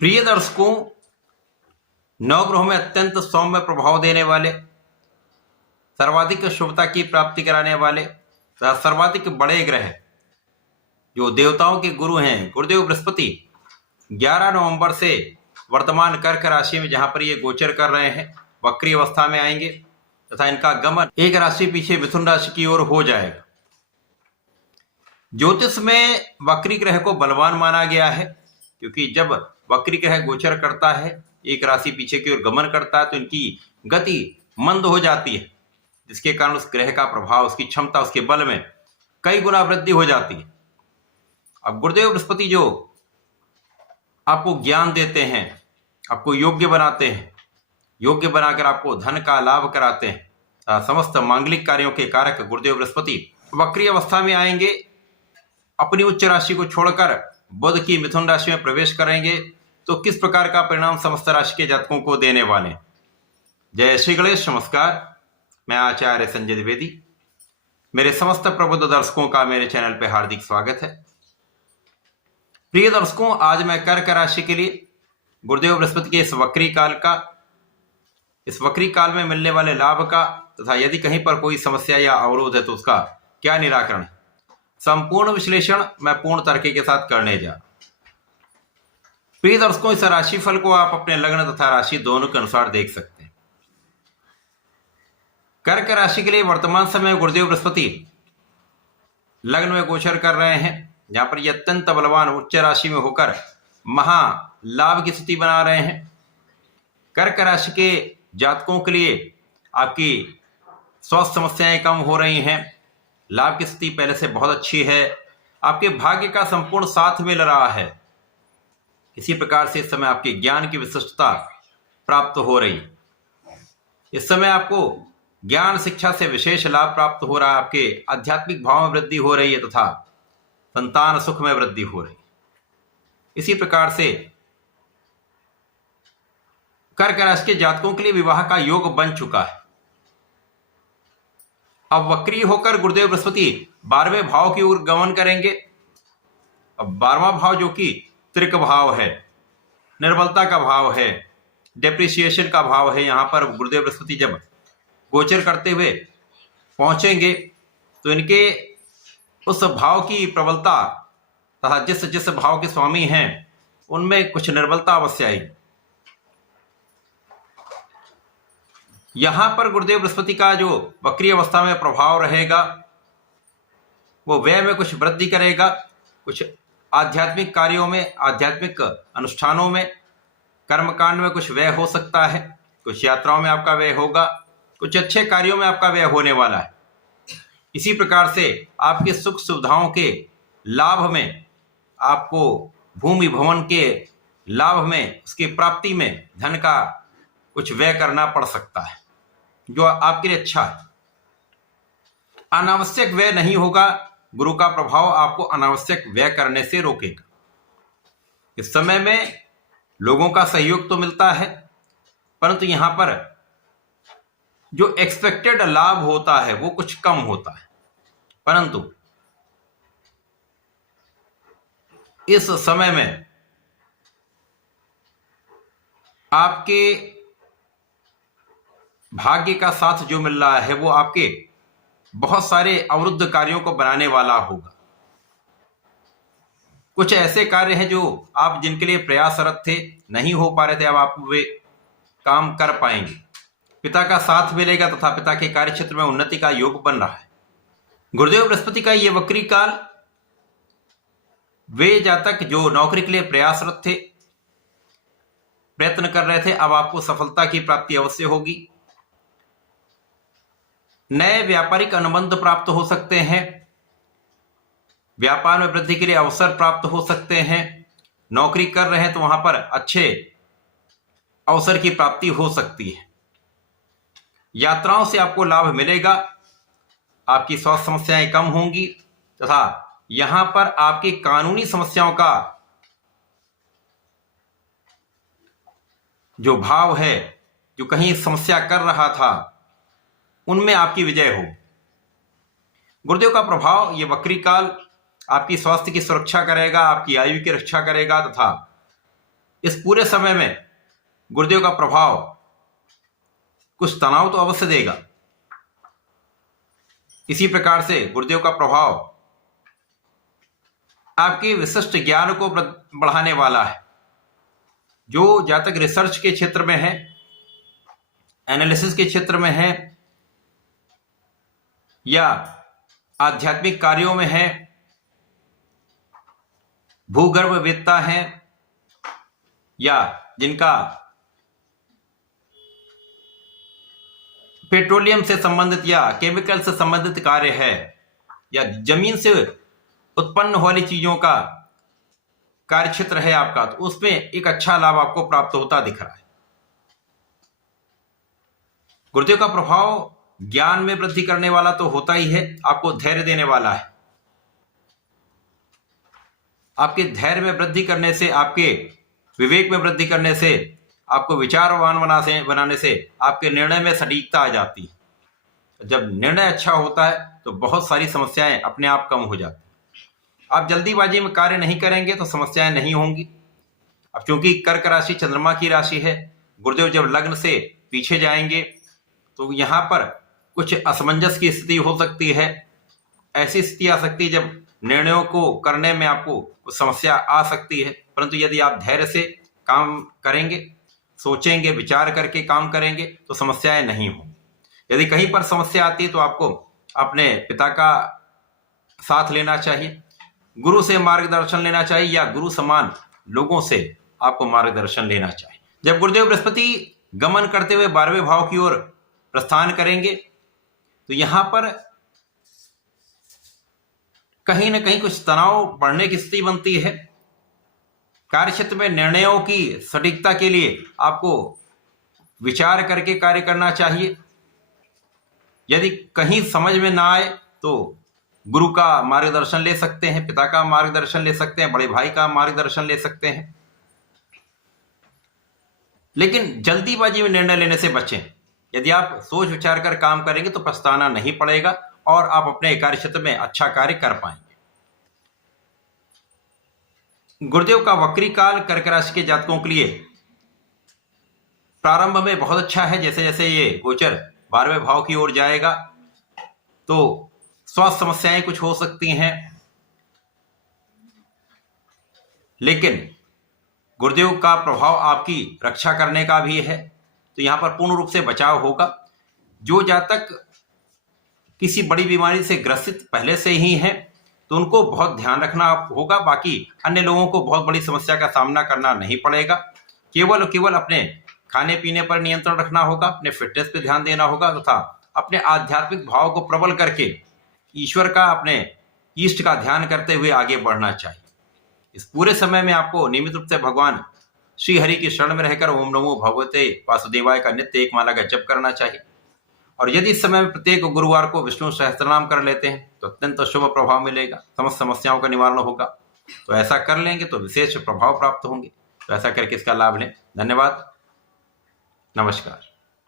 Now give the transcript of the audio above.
प्रिय दर्शकों, नवग्रहों में अत्यंत सौम्य प्रभाव देने वाले, सर्वाधिक शुभता की प्राप्ति कराने वाले तथा सर्वाधिक बड़े ग्रह जो देवताओं के गुरु हैं गुरुदेव बृहस्पति 11 नवंबर से वर्तमान कर्क राशि में जहां पर ये गोचर कर रहे हैं वक्री अवस्था में आएंगे तथा इनका गमन एक राशि पीछे मिथुन राशि की ओर हो जाएगा। ज्योतिष में वक्री ग्रह को बलवान माना गया है क्योंकि जब वक्री ग्रह गोचर करता है एक राशि पीछे की ओर गमन करता है तो इनकी गति मंद हो जाती है, जिसके कारण उस ग्रह का प्रभाव, उसकी क्षमता, उसके बल में कई गुना वृद्धि हो जाती है। अब गुरुदेव बृहस्पति जो आपको ज्ञान देते हैं, आपको योग्य बनाते हैं, योग्य बनाकर आपको धन का लाभ कराते हैं, समस्त मांगलिक कार्यों के कारक गुरुदेव बृहस्पति वक्री अवस्था में आएंगे, अपनी उच्च राशि को छोड़कर बुध की मिथुन राशि में प्रवेश करेंगे तो किस प्रकार का परिणाम समस्त राशि के जातकों को देने वाले। जय श्री गणेश। नमस्कार, मैं आचार्य संजय द्विवेदी। मेरे समस्त प्रबुद्ध दर्शकों का मेरे चैनल पर हार्दिक स्वागत है। प्रिय दर्शकों, आज मैं कर्क राशि के लिए गुरुदेव बृहस्पति के इस वक्री काल में मिलने वाले लाभ का तथा यदि कहीं पर कोई समस्या या अवरोध है तो उसका क्या निराकरण है, संपूर्ण विश्लेषण मैं पूर्ण तरीके के साथ करने जा। प्रिय दर्शकों, इस राशिफल को आप अपने लग्न तथा राशि दोनों के अनुसार देख सकते हैं। कर्क राशि के लिए वर्तमान समय गुरुदेव बृहस्पति लग्न में गोचर कर रहे हैं, जहां पर ये अत्यंत बलवान उच्च राशि में होकर महा लाभ की स्थिति बना रहे हैं। कर्क राशि के जातकों के लिए आपकी स्वास्थ्य समस्याएं कम हो रही हैं, लाभ की स्थिति पहले से बहुत अच्छी है, आपके भाग्य का संपूर्ण साथ मिल रहा है। इसी प्रकार से इस समय आपके ज्ञान की विशिष्टता प्राप्त हो रही। इस समय आपको ज्ञान शिक्षा से विशेष लाभ प्राप्त हो रहा है, आपके आध्यात्मिक भाव में वृद्धि हो रही है तथा संतान सुख में वृद्धि हो रही। इसी प्रकार से कर्क राशि के जातकों के लिए विवाह का योग बन चुका है। अब वक्री होकर गुरुदेव बृहस्पति 12वें भाव की ओर गमन करेंगे। अब 12वां भाव जो कि त्रिक भाव है, निर्बलता का भाव है, डेप्रिसिएशन का भाव है, यहां पर गुरुदेव बृहस्पति जब गोचर करते हुए पहुंचेंगे तो इनके उस भाव की प्रबलता तथा जिस जिस भाव के स्वामी हैं उनमें कुछ निर्बलता अवश्य आएगी। यहां पर गुरुदेव बृहस्पति का जो वक्री अवस्था में प्रभाव रहेगा वो व्यय में कुछ वृद्धि करेगा, कुछ आध्यात्मिक कार्यों में, आध्यात्मिक अनुष्ठानों में, कर्मकांड में कुछ व्यय हो सकता है, कुछ यात्राओं में आपका व्यय होगा, कुछ अच्छे कार्यों में आपका व्यय होने वाला है। इसी प्रकार से आपके सुख सुविधाओं के लाभ में, आपको भूमि भवन के लाभ में, उसकी प्राप्ति में धन का कुछ व्यय करना पड़ सकता है जो आपके लिए अच्छा है। अनावश्यक व्यय नहीं होगा, गुरु का प्रभाव आपको अनावश्यक व्यय करने से रोकेगा। इस समय में लोगों का सहयोग तो मिलता है, परंतु यहां पर जो एक्सपेक्टेड लाभ होता है वो कुछ कम होता है। परंतु इस समय में आपके भाग्य का साथ जो मिल रहा है वो आपके बहुत सारे अवरुद्ध कार्यों को बनाने वाला होगा। कुछ ऐसे कार्य हैं जो आप जिनके लिए प्रयासरत थे, नहीं हो पा रहे थे, अब आप वे काम कर पाएंगे। पिता का साथ मिलेगा तथा पिता के कार्य क्षेत्र में उन्नति का योग बन रहा है। गुरुदेव बृहस्पति का ये वक्री काल वे जातक जो नौकरी के लिए प्रयासरत थे, प्रयत्न कर रहे थे, अब आपको सफलता की प्राप्ति अवश्य होगी। नए व्यापारिक अनुबंध प्राप्त हो सकते हैं, व्यापार में वृद्धि के लिए अवसर प्राप्त हो सकते हैं। नौकरी कर रहे हैं तो वहां पर अच्छे अवसर की प्राप्ति हो सकती है। यात्राओं से आपको लाभ मिलेगा, आपकी स्वास्थ्य समस्याएं कम होंगी तथा यहां पर आपकी कानूनी समस्याओं का जो भाव है, जो कहीं समस्या कर रहा था, उनमें आपकी विजय हो। गुरुदेव का प्रभाव ये वक्री काल आपकी स्वास्थ्य की सुरक्षा करेगा, आपकी आयु की रक्षा करेगा तथा इस पूरे समय में गुरुदेव का प्रभाव कुछ तनाव तो अवश्य देगा। इसी प्रकार से गुरुदेव का प्रभाव आपके विशिष्ट ज्ञान को बढ़ाने वाला है। जो जातक रिसर्च के क्षेत्र में है, एनालिसिस के क्षेत्र में है, या आध्यात्मिक कार्यों में है, भूगर्भवेत्ता है, या जिनका पेट्रोलियम से संबंधित या केमिकल से संबंधित कार्य है, या जमीन से उत्पन्न वाली चीजों का कार्य क्षेत्र है आपका, तो उसमें एक अच्छा लाभ आपको प्राप्त होता दिख रहा है। गुरुदेव का प्रभाव ज्ञान में वृद्धि करने वाला तो होता ही है, आपको धैर्य देने वाला है। आपके धैर्य में वृद्धि करने से, आपके विवेक में वृद्धि करने से, आपको विचारवान बनाने से आपके निर्णय में सटीकता आ जाती है। जब निर्णय अच्छा होता है तो बहुत सारी समस्याएं अपने आप कम हो जाती हैं। आप जल्दीबाजी में कार्य नहीं करेंगे तो समस्याएं नहीं होंगी। अब चूंकि कर्क राशि चंद्रमा की राशि है, गुरुदेव जब लग्न से पीछे जाएंगे तो यहाँ पर कुछ असमंजस की स्थिति हो सकती है। ऐसी स्थिति आ सकती है जब निर्णयों को करने में आपको कुछ समस्या आ सकती है, परंतु यदि आप धैर्य से काम करेंगे, सोचेंगे, विचार करके काम करेंगे तो समस्याएं नहीं होंगी। यदि कहीं पर समस्या आती है तो आपको अपने पिता का साथ लेना चाहिए, गुरु से मार्गदर्शन लेना चाहिए, या गुरु समान लोगों से आपको मार्गदर्शन लेना चाहिए। जब गुरुदेव बृहस्पति गमन करते हुए 12वें भाव की ओर प्रस्थान करेंगे तो यहां पर कहीं ना कहीं कुछ तनाव बढ़ने की स्थिति बनती है। कार्यक्षेत्र में निर्णयों की सटीकता के लिए आपको विचार करके कार्य करना चाहिए। यदि कहीं समझ में ना आए तो गुरु का मार्गदर्शन ले सकते हैं, पिता का मार्गदर्शन ले सकते हैं, बड़े भाई का मार्गदर्शन ले सकते हैं, लेकिन जल्दीबाजी में निर्णय लेने से बचें। यदि आप सोच विचार कर काम करेंगे तो पछताना नहीं पड़ेगा और आप अपने कार्य क्षेत्र में अच्छा कार्य कर पाएंगे। गुरुदेव का वक्री काल कर्क राशि के जातकों के लिए प्रारंभ में बहुत अच्छा है। जैसे जैसे ये गोचर 12वें भाव की ओर जाएगा तो स्वास्थ्य समस्याएं कुछ हो सकती हैं, लेकिन गुरुदेव का प्रभाव आपकी रक्षा करने का भी है, तो यहां पर पूर्ण रूप से बचाव होगा। जो जातक किसी बड़ी बीमारी से ग्रसित पहले से ही हैं तो उनको बहुत ध्यान रखना होगा। बाकी अन्य लोगों को बहुत बड़ी समस्या का सामना करना नहीं पड़ेगा। केवल अपने खाने पीने पर नियंत्रण रखना होगा, अपने फिटनेस पर ध्यान देना होगा तथा अपने आध्यात्मिक भाव को प्रबल करके ईश्वर का, अपने इष्ट का ध्यान करते हुए आगे बढ़ना चाहिए। इस पूरे समय में आपको नियमित रूप से भगवान श्री हरि की शरण में रहकर ओम नमो भगवते वासुदेवाय का नित्य एक माला का जप करना चाहिए। और यदि इस समय में प्रत्येक गुरुवार को विष्णु सहस्त्रनाम कर लेते हैं तो अत्यंत शुभ प्रभाव मिलेगा, समस्त समस्याओं का निवारण होगा। तो ऐसा कर लेंगे तो विशेष प्रभाव प्राप्त होंगे। तो ऐसा करके इसका लाभ लें। धन्यवाद, नमस्कार।